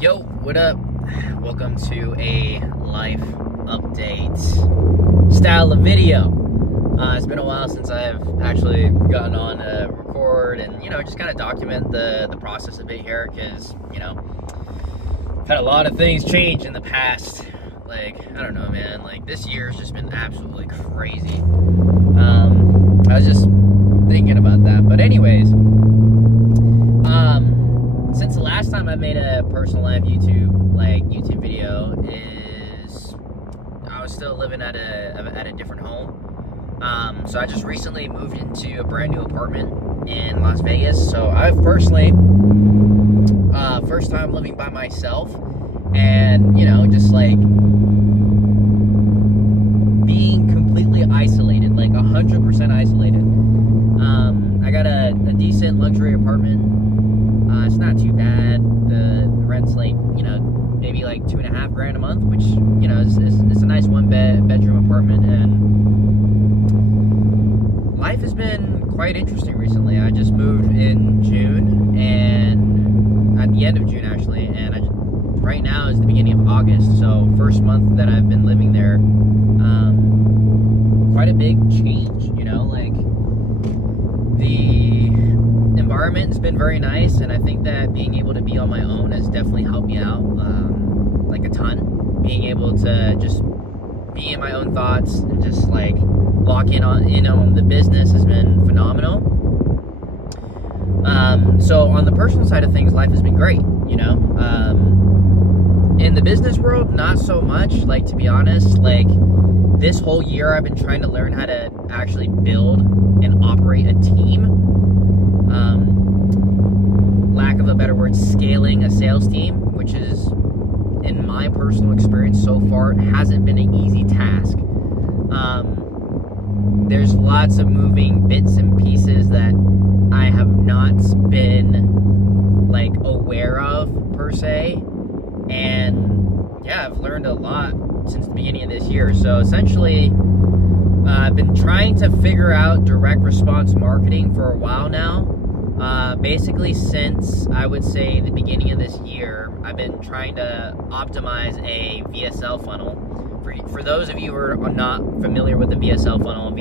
Yo, what up? Welcome to a life update style of video. It's been a while since I've actually gotten on to record and, just kind of document the process a bit here because, I've had a lot of things change in the past. Like, I don't know, man. Like, this year's just been absolutely crazy. I was just thinking about that. But anyways, since the last time I made a personal live YouTube video is, I was still living at a different home. So I just recently moved into a brand new apartment in Las Vegas. So I've personally, first time living by myself, and just like being completely isolated, like 100% isolated. I got a decent luxury apartment. It's not too bad. The rent's like, maybe like $2.5 grand a month, which, it's a nice bedroom apartment, and life has been quite interesting recently. I just moved in June, and at the end of June actually, and right now is the beginning of August, so first month that I've been living there. Quite a big change, like the environment has been very nice, and I think that being able to be on my own has definitely helped me out, like a ton. Being able to just be in my own thoughts and just like lock in on the business has been phenomenal. So on the personal side of things, life has been great, in the business world, not so much. Like, to be honest, like this whole year I've been trying to learn how to actually build and operate a team. Lack of a better word, scaling a sales team, which is, in my personal experience so far, it hasn't been an easy task. There's lots of moving bits and pieces that I have not been like aware of per se, and yeah, I've learned a lot since the beginning of this year. So essentially, I've been trying to figure out direct response marketing for a while now. Basically since, I would say, the beginning of this year, I've been trying to optimize a VSL funnel. For those of you who are not familiar with the VSL funnel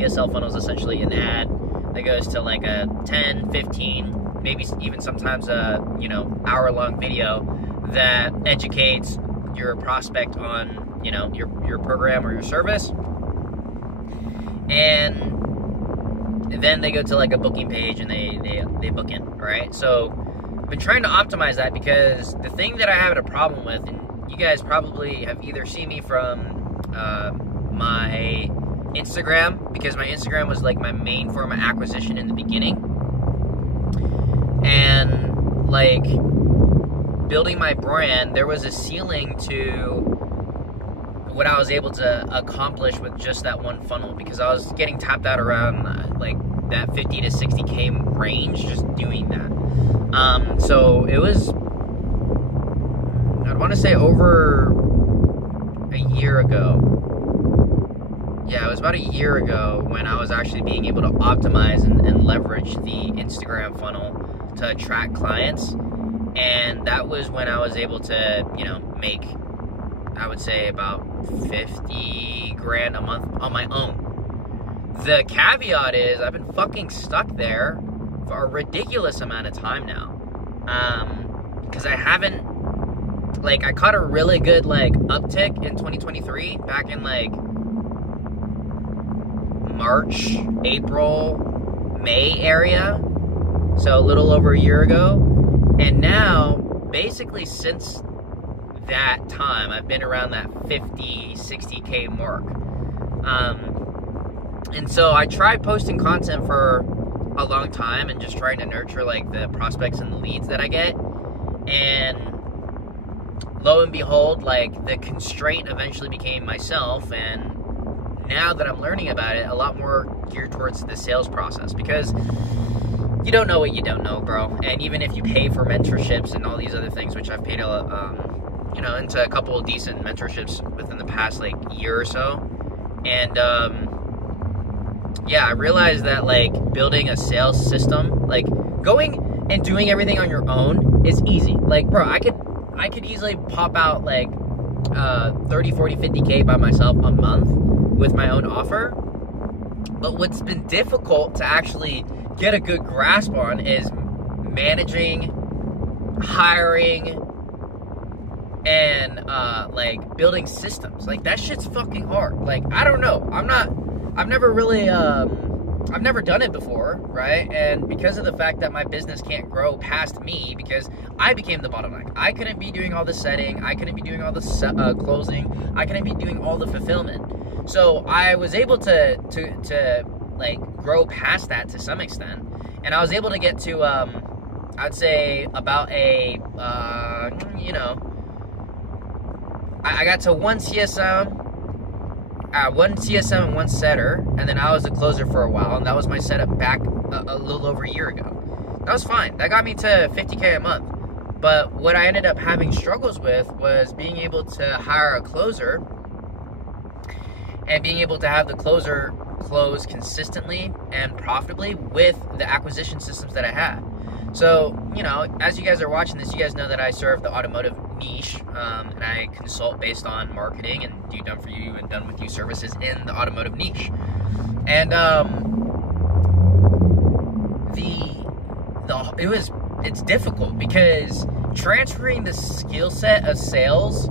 is essentially an ad that goes to like a 10, 15, maybe even sometimes a, hour-long video that educates your prospect on, your program or your service. And then they go to like a booking page and they book in, right? So I've been trying to optimize that because the thing that I have a problem with, and you guys probably have either seen me from my Instagram, because my Instagram was like my main form of acquisition in the beginning, and like building my brand, there was a ceiling to what I was able to accomplish with just that one funnel, because I was getting tapped out around like that 50 to 60K range just doing that. So it was, I'd want to say over a year ago. Yeah, it was about a year ago when I was actually being able to optimize and leverage the Instagram funnel to attract clients. And that was when I was able to, make, I would say, about 50 grand a month on my own. The caveat is I've been fucking stuck there for a ridiculous amount of time now. Because I haven't, like, I caught a really good, like, uptick in 2023, back in, like, March, April, May area. So a little over a year ago. And now, basically since that time, I've been around that 50, 60K mark. And so I tried posting content for a long time and just trying to nurture like the prospects and the leads that I get. And lo and behold, like the constraint eventually became myself. And now that I'm learning about it, a lot more geared towards the sales process, because you don't know what you don't know, bro. And even if you pay for mentorships and all these other things, which I've paid into a couple of decent mentorships within the past like year or so, and yeah, I realized that like building a sales system, like going and doing everything on your own is easy. Like, bro, I could easily pop out like 30, 40, 50K by myself a month with my own offer. But what's been difficult to actually get a good grasp on is managing, hiring, and like building systems. Like, that shit's fucking hard. Like, I don't know. I've never really I've never done it before, right? And because of the fact that my business can't grow past me, because I became the bottleneck. I couldn't be doing all the setting. I couldn't be doing all the closing. I couldn't be doing all the fulfillment. So I was able to like grow past that to some extent, and I was able to get to I'd say about a you know, I got to one CSM and one setter, and then I was a closer for a while, and that was my setup back a little over a year ago. That was fine. That got me to 50K a month. But what I ended up having struggles with was being able to hire a closer and being able to have the closer close consistently and profitably with the acquisition systems that I had. So, you know, as you guys are watching this, you guys know that I serve the automotive niche, and I consult based on marketing and do done for you and done with you services in the automotive niche. And it's difficult because transferring the skill set of sales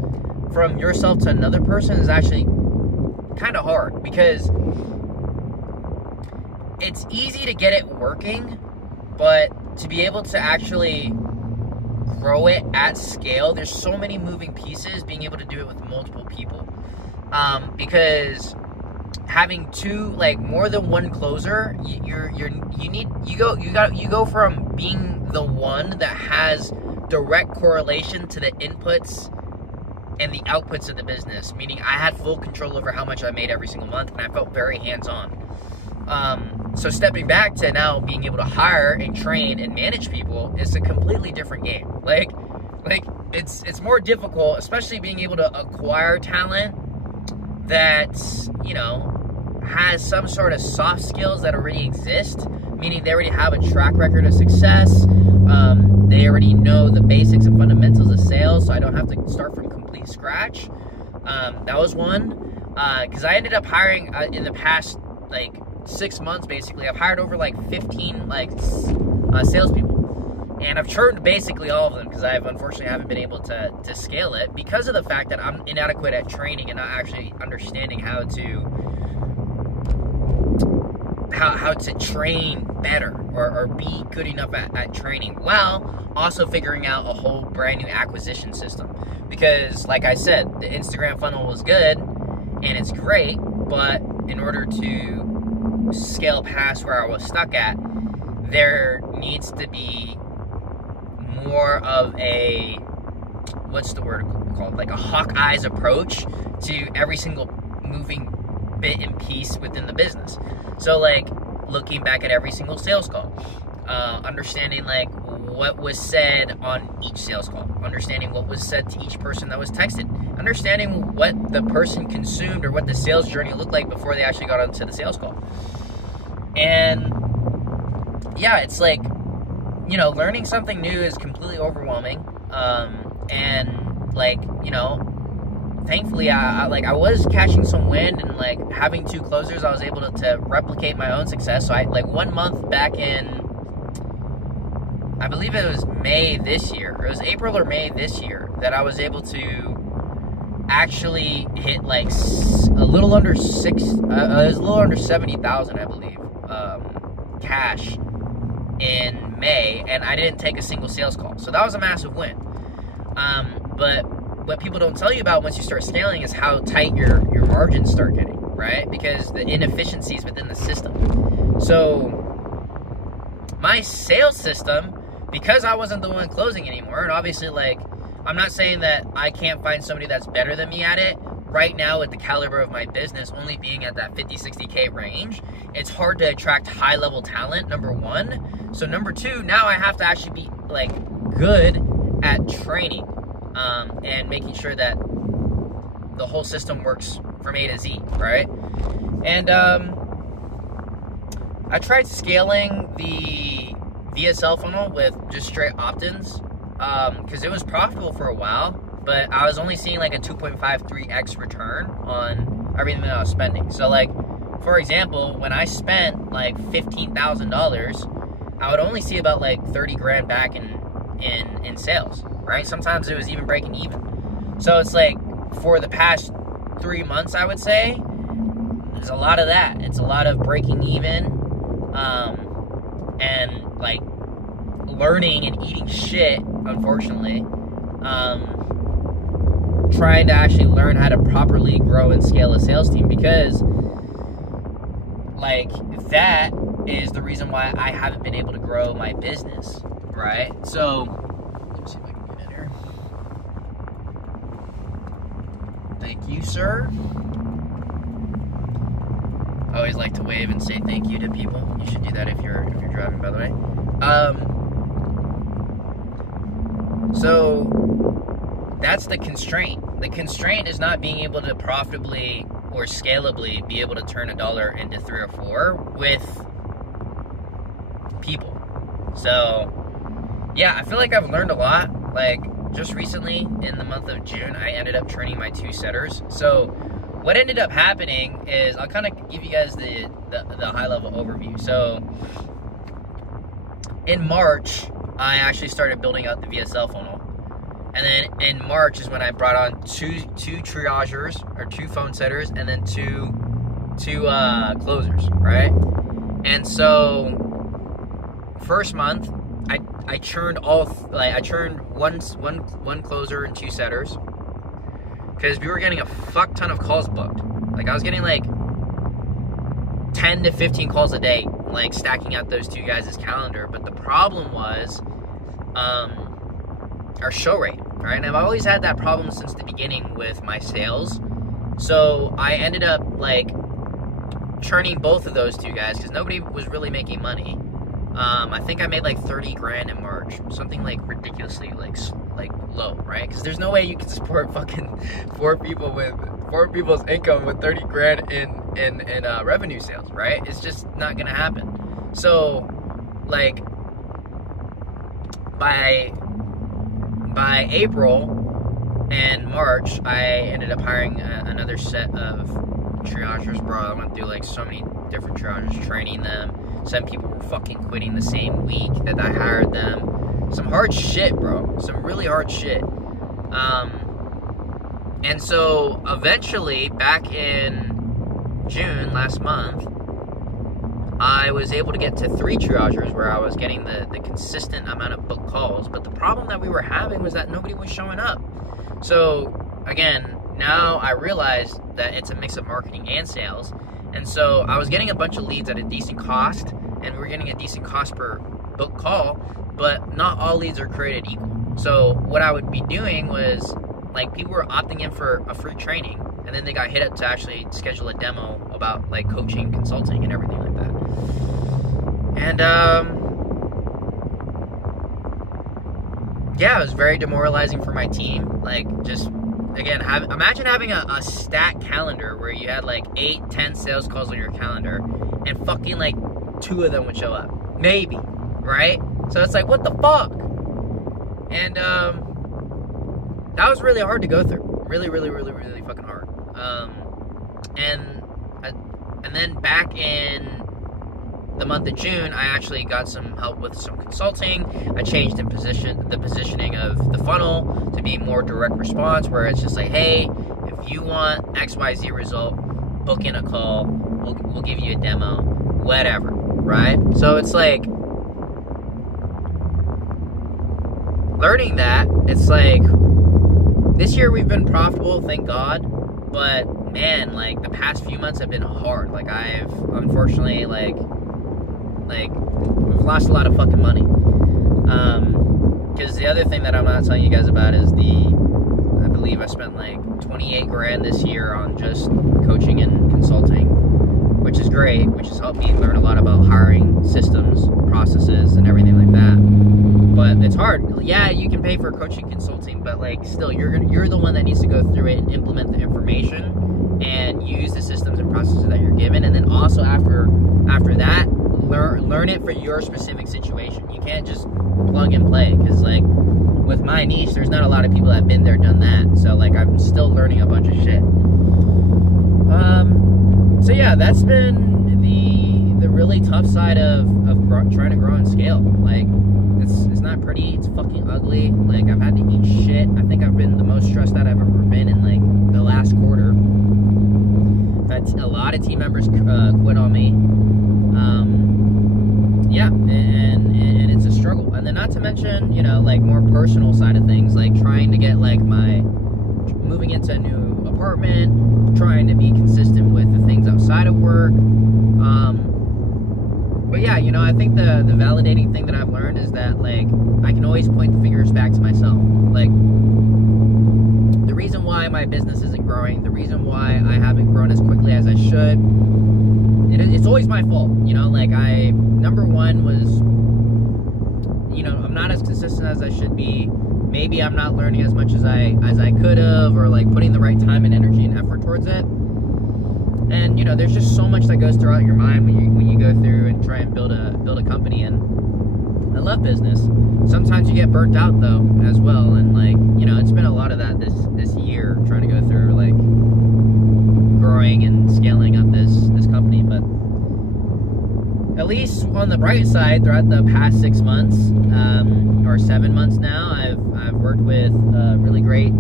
from yourself to another person is actually kind of hard, because it's easy to get it working, but to be able to actually grow it at scale, there's so many moving pieces. Being able to do it with multiple people, because having two, like more than one closer, you go from being the one that has direct correlation to the inputs and the outputs of the business, meaning I had full control over how much I made every single month, and I felt very hands-on. So stepping back to now being able to hire and train and manage people is a completely different game. Like it's more difficult, especially being able to acquire talent that, you know, has some sort of soft skills that already exist, meaning they already have a track record of success. They already know the basics and fundamentals of sales, so I don't have to start from complete scratch. That was one, because I ended up hiring in the past, like, 6 months, basically, I've hired over like 15 like salespeople, and I've churned basically all of them because I've unfortunately haven't been able to scale it because of the fact that I'm inadequate at training and not actually understanding how to train better or be good enough at training, while also figuring out a whole brand new acquisition system. Because like I said, the Instagram funnel was good and it's great, but in order to scale past where I was stuck at, there needs to be more of a, what's the word called, like a Hawkeye's approach to every single moving bit and piece within the business. So like looking back at every single sales call, understanding like what was said on each sales call, understanding what was said to each person that was texted, understanding what the person consumed or what the sales journey looked like before they actually got onto the sales call. And yeah, it's like, you know, learning something new is completely overwhelming. And like, you know, thankfully I was catching some wind, and like having two closers, I was able to replicate my own success. So I, like 1 month back in, I believe it was May this year, it was April or May this year, that I was able to actually hit like a little under it was a little under 70,000, I believe, cash in May, and I didn't take a single sales call. So that was a massive win. But what people don't tell you about once you start scaling is how tight your margins start getting, right? Because the inefficiencies within the system. So my sales system, because I wasn't the one closing anymore, and obviously, like, I'm not saying that I can't find somebody that's better than me at it. Right now, with the caliber of my business only being at that 50, 60K range, it's hard to attract high-level talent, number one. So number two, now I have to actually be, like, good at training and making sure that the whole system works from A to Z, right? And I tried scaling the VSL funnel with just straight opt-ins, because it was profitable for a while, but I was only seeing like a 2.53x return on everything that I was spending. So like, for example, when I spent like $15,000, I would only see about like 30 grand back in sales, right? Sometimes it was even breaking even. So it's like, for the past 3 months, I would say, there's a lot of that. It's a lot of breaking even, and like learning and eating shit, unfortunately. Trying to actually learn how to properly grow and scale a sales team, because like that is the reason why I haven't been able to grow my business, right? So let me see if I can get in here. Thank you, sir. I always like to wave and say thank you to people. You should do that if you're driving, by the way. So that's the constraint. The constraint is not being able to profitably or scalably be able to turn $1 into 3 or 4 with people. So yeah, I feel like I've learned a lot. Like just recently in the month of June, I ended up training my 2 setters. So what ended up happening is, I'll kind of give you guys the high level overview. So in March, I actually started building out the VSL funnel. And then in March is when I brought on two triagers, or 2 phone setters, and then two closers, right? And so first month, I churned I churned one closer and 2 setters, because we were getting a fuck ton of calls booked. Like I was getting like 10 to 15 calls a day, like stacking out those 2 guys' calendar. But the problem was our show rate, right? And I've always had that problem since the beginning with my sales. So I ended up like churning both of those 2 guys, because nobody was really making money. I think I made like 30 grand in March, something like ridiculously like low, right? Because there's no way you can support fucking 4 people's income with 30 grand in revenue sales, right? It's just not gonna happen. So like by April and March, I ended up hiring another set of triagers, bro. I went through like so many different triagers, training them. Some people were fucking quitting the same week that I hired them. Some hard shit, bro. Some really hard shit. And so eventually, back in June last month, I was able to get to 3 triagers, where I was getting the consistent amount of book calls. But the problem that we were having was that nobody was showing up. So again, now I realized that it's a mix of marketing and sales. And so I was getting a bunch of leads at a decent cost, and we were getting a decent cost per book call, but not all leads are created equal. So what I would be doing was, like, people were opting in for a free training, and then they got hit up to actually schedule a demo about like coaching, consulting, and everything like that. And yeah, it was very demoralizing for my team. Like, just again, imagine having a stacked calendar where you had like 8, 10 sales calls on your calendar, and fucking like 2 of them would show up, maybe, right? So it's like, what the fuck? And that was really hard to go through. Really fucking hard. And then back in the month of June, I actually got some help with some consulting. I changed the positioning of the funnel to be more direct response, where it's just like, hey, if you want XYZ result, book in a call, we'll give you a demo, whatever, right? So it's like, learning that, it's like, this year we've been profitable, thank God, but man, like the past few months have been hard. Like I've unfortunately like we've lost a lot of fucking money. Because the other thing that I'm not telling you guys about is I believe I spent like 28 grand this year on just coaching and consulting, which is great, which has helped me learn a lot about hiring systems, processes, and everything like that. But it's hard. Yeah, you can pay for coaching, consulting, but like still, you're the one that needs to go through it and implement the information and use the systems and processes that you're given. And then also after that, learn it for your specific situation. You can't just plug and play, because like with my niche, there's not a lot of people that have been there, done that. So like I'm still learning a bunch of shit. So yeah, that's been the really tough side of trying to grow and scale. Like it's not pretty, it's fucking ugly. Like I've had to eat shit. I think I've been the most stressed out I've ever been in like the last quarter. I've had a lot of team members quit on me. Yeah, and it's a struggle. And then not to mention, you know, like more personal side of things, like trying to get like moving into a new apartment, trying to be consistent with the things outside of work. But yeah, you know, I think the validating thing that I've learned is that like I can always point the fingers back to myself. Like the reason why my business isn't growing, the reason why I haven't grown as quickly as I should, it's always my fault. You know, like number one was, you know, I'm not as consistent as I should be. Maybe I'm not learning as much as I could have, or like putting the right time and energy and effort towards it. And you know, there's just so much that goes throughout your mind when you go through and try and build a company. And I love business. Sometimes you get burnt out though as well. And like, you know, it's been a lot of that this year, trying to go through like growing and scaling up this company. But at least on the bright side, throughout the past 6 months, or 7 months now, I've worked with a really great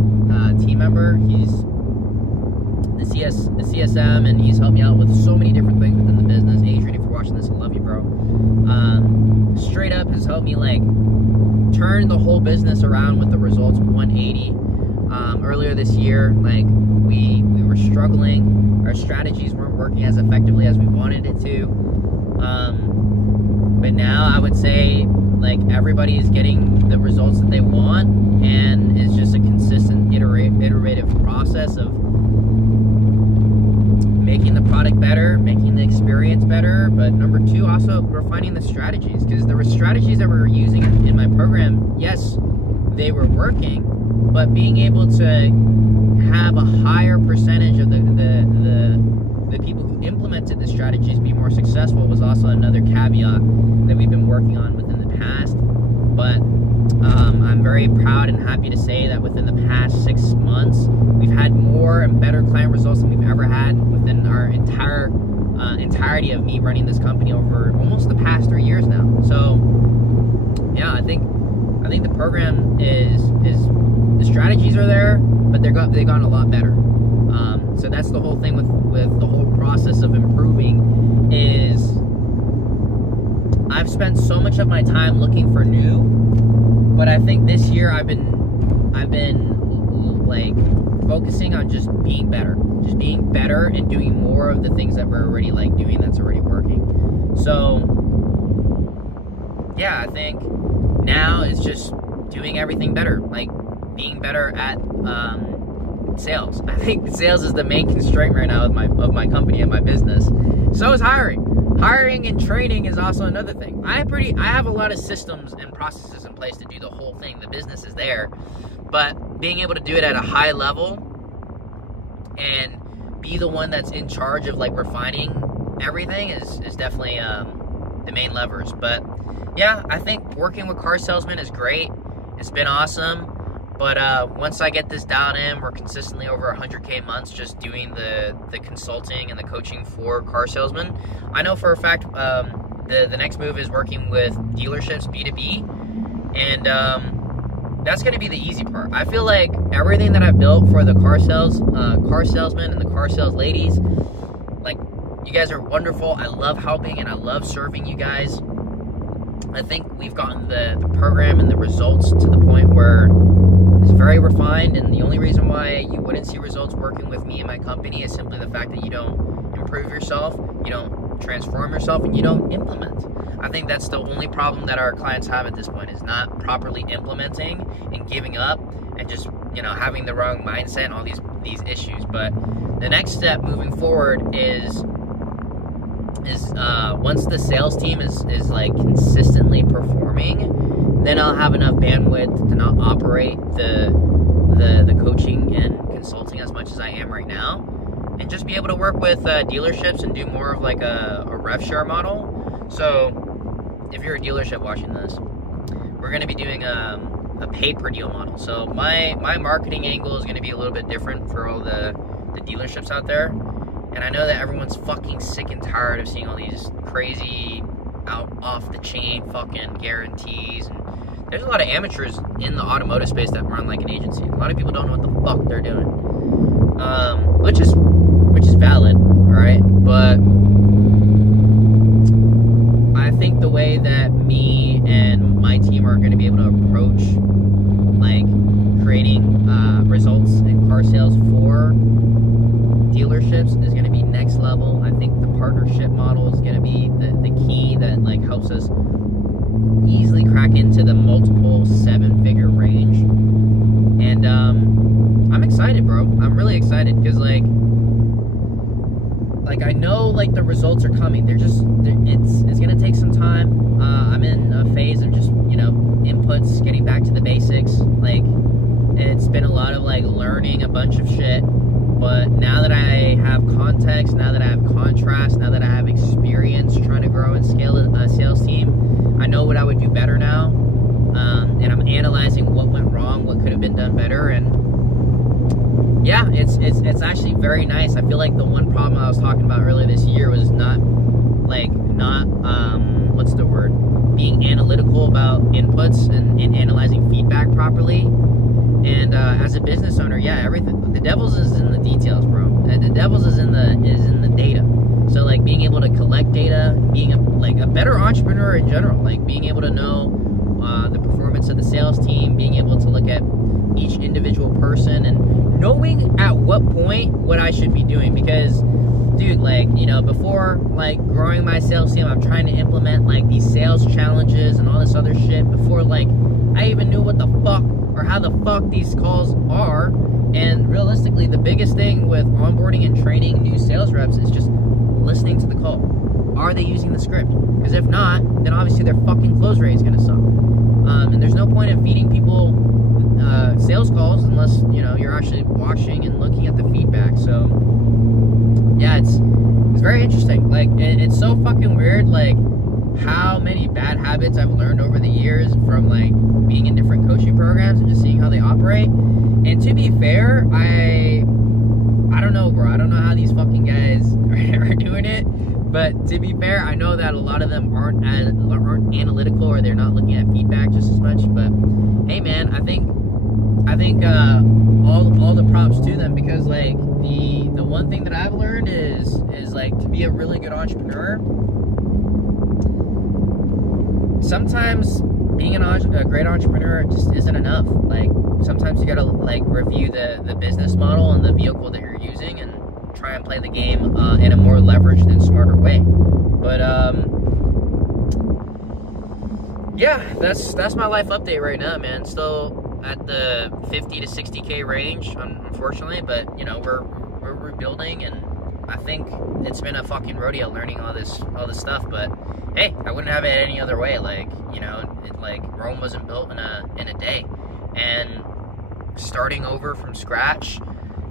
team member. He's the CSM, and he's helped me out with so many different things within the business. Adrian, if you're watching this, I love you, bro. Straight up has helped me like turn the whole business around with the results 180. Earlier this year, like we were struggling. Our strategies weren't working as effectively as we wanted it to. But now I would say like everybody is getting the results that they want, and it's just a consistent iterative process of making the product better, making the experience better. But number two, also refining the strategies, because there were strategies that we were using in my program. Yes, they were working, but being able to have a higher percentage of the people who implemented the strategies be more successful was also another caveat that we've been working on within the past. But I'm very proud and happy to say that within the past 6 months, we've had more and better client results than we've ever had within our entirety of me running this company over almost the past 3 years now. So yeah, I think the program is the strategies are there, but they've gotten a lot better. So that's the whole thing with the whole process of improving is I've spent so much of my time looking for new, but I think this year I've been like focusing on just being better and doing more of the things that we're already like doing that's already working. So yeah, I think now it's just doing everything better, like being better at sales. I think sales is the main constraint right now of my company and my business. So is hiring. Hiring and training is also another thing. I have a lot of systems and processes in place to do the whole thing. The business is there, but being able to do it at a high level and be the one that's in charge of like refining everything is definitely the main levers. But yeah, I think working with car salesmen is great. It's been awesome. But once I get this down in, we're consistently over 100K months just doing the consulting and the coaching for car salesmen. I know for a fact the next move is working with dealerships, B2B, and that's going to be the easy part. I feel like everything that I've built for the car salesmen and the car sales ladies, like, you guys are wonderful. I love helping and I love serving you guys. I think we've gotten the program and the results to the point where it's very refined, and the only reason why you wouldn't see results working with me and my company is simply the fact that you don't improve yourself, you don't transform yourself, and you don't implement. I think that's the only problem that our clients have at this point, is not properly implementing and giving up and just, you know, having the wrong mindset and all these issues. But the next step moving forward is once the sales team is like consistently performing, then I'll have enough bandwidth to not operate the coaching and consulting as much as I am right now, and just be able to work with dealerships and do more of like a rev share model. So if you're a dealership watching this, we're going to be doing a pay-per-deal model. So my marketing angle is going to be a little bit different for all the dealerships out there. And I know that everyone's fucking sick and tired of seeing all these crazy off the chain fucking guarantees. And there's a lot of amateurs in the automotive space that run like an agency. A lot of people don't know what the fuck they're doing, which is valid, right? But I think the way that me and my team are going to be able to approach like creating results in car sales for dealerships is going to be next level. I think the partnership model is going to be the key that like helps us easily crack into the multiple 7-figure range. And I'm excited, bro. I'm really excited because like I know like the results are coming. It's gonna take some time. I'm in a phase of just, you know, inputs, getting back to the basics. Like it's been a lot of like learning a bunch of shit. But now that I have context, now that I have contrast, now that I have experience trying to grow and scale a sales team, I know what I would do better now. And I'm analyzing what went wrong, what could have been done better, and yeah, it's actually very nice. I feel like the one problem I was talking about earlier this year was not what's the word? Being analytical about inputs and analyzing feedback properly. And as a business owner, yeah, everything, the devil's is in the details, bro. The devil's is in the data. So like being able to collect data, being a better entrepreneur in general, like being able to know the performance of the sales team, being able to look at each individual person and knowing at what point what I should be doing. Because dude, like, you know, before like growing my sales team, I'm trying to implement like these sales challenges and all this other shit before like I even knew what the fuck or how the fuck these calls are. And realistically, the biggest thing with onboarding and training new sales reps is just listening to the call. Are they using the script? Because if not, then obviously their fucking close rate is going to suck. And there's no point in feeding people sales calls unless, you know, you're actually watching and looking at the feedback. So yeah, it's very interesting. Like it's so fucking weird, like how many bad habits I've learned over the years from like being in different coaching programs and just seeing how they operate. And to be fair, I don't know, bro. I don't know how these fucking guys are doing it. But to be fair, I know that a lot of them aren't analytical, or they're not looking at feedback just as much. But hey, man, I think all the props to them, because like the one thing that I've learned is like to be a really good entrepreneur. Sometimes being a great entrepreneur just isn't enough. Like sometimes you gotta like review the business model and the vehicle that you're using and try and play the game in a more leveraged and smarter way. But yeah, that's my life update right now, man. Still at the 50 to 60K range, unfortunately, but you know, we're rebuilding, and I think it's been a fucking rodeo learning all this stuff. But hey, I wouldn't have it any other way. Like, you know, like Rome wasn't built in a day, and starting over from scratch,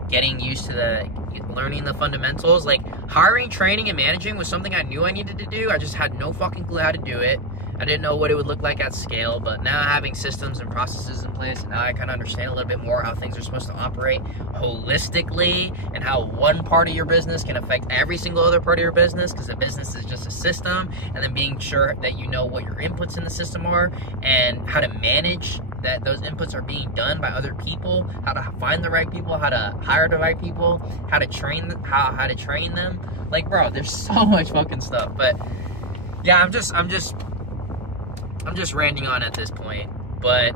getting used to learning the fundamentals, like hiring, training, and managing was something I knew I needed to do. I just had no fucking clue how to do it. I didn't know what it would look like at scale, but now having systems and processes in place, and now I kind of understand a little bit more how things are supposed to operate holistically, and how one part of your business can affect every single other part of your business, because the business is just a system. And then being sure that you know what your inputs in the system are, and how to manage that those inputs are being done by other people, how to find the right people, how to hire the right people, how to train them, how to train them. Like, bro, there's so much fucking stuff. But yeah, I'm just ranting on at this point. But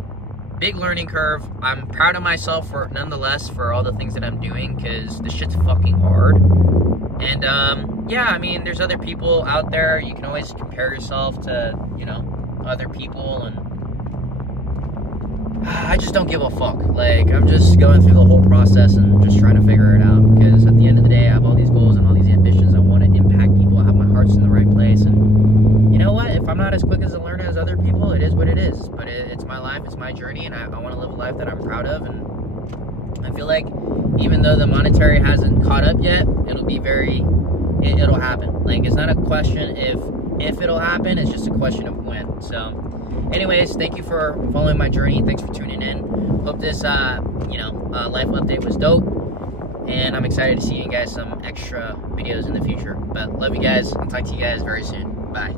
big learning curve. I'm proud of myself nonetheless for all the things that I'm doing, because this shit's fucking hard. And yeah, I mean, there's other people out there. You can always compare yourself to, you know, other people, and I just don't give a fuck. Like, I'm just going through the whole process and just trying to figure it out, because at the end of the day, I have all these goals and all these ambitions. I want to impact people. I have my heart's in the right place, and you know what? If I'm not as quick as a learner as other people, it is what it is. But it's my life, it's my journey, and I want to live a life that I'm proud of. And I feel like even though the monetary hasn't caught up yet, it'll be it'll happen. Like, it's not a question if it'll happen, it's just a question of when. So anyways, thank you for following my journey. Thanks for tuning in. Hope this, life update was dope. And I'm excited to see you guys some extra videos in the future. But love you guys. I'll talk to you guys very soon. Bye.